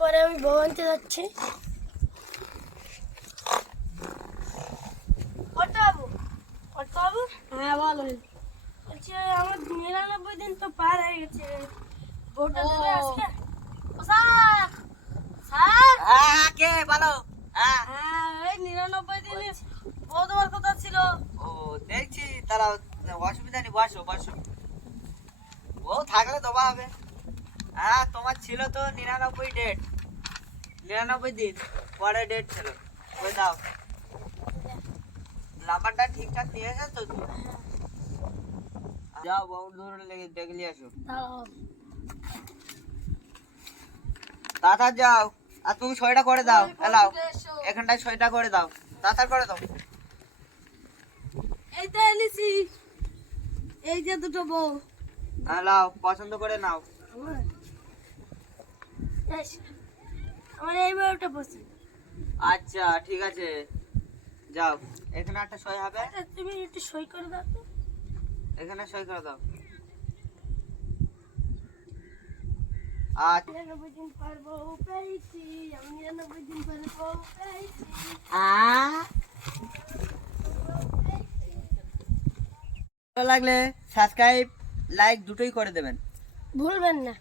পরে আমি বউ আনতে যাচ্ছি। বাবু, বাবু, হ্যাঁ বলো। বলছি আমার 99 দিন তো পার হয়ে গেছে, বউটা দেবে আজকে? ও স্যার, স্যার, হ্যাঁ কে বলো? হ্যাঁ হ্যাঁ এই 99 দিনে বউ দেওয়ার কথা ছিল। ও দেখছি, তারা অসুবিধা নেই, বসো বসো। ও থাকলে দেওয়া হবে। হ্যাঁ তোমার ছিল তো 99 ডেট, 99 দিন পরে ডেট ছিল। ওই দাও, নাম্বারটা ঠিকঠাক নিয়ে এসেছো তো তুমি? যাও বউ ধরে লেগে দেখলি আসো। দাঁড়াও। তাড়াতাড়ি যাও। আর তুমি সইটা করে দাও, এলাও এখানটায় সইটা করে দাও, তাড়াতাড়ি করে দাও। এই তো এনেছি, এই যে দুটো বউ। এলাও পছন্দ করে নাও। আমার এস, আমার এই বউটা পছন্দ। আচ্ছা ঠিক আছে, যাও এখানে একটা সই হবে, আচ্ছা, তুমি একটু সই করে দাও তো। এখানে সই করে দাও। আচ্ছা 99 দিন পর বউ পেয়েছি, আমি 99 দিন পর বউ পেয়েছি। ভালো লাগলে সাবস্ক্রাইব লাইক দুটোই করে দেবেন। ভুলবেন না।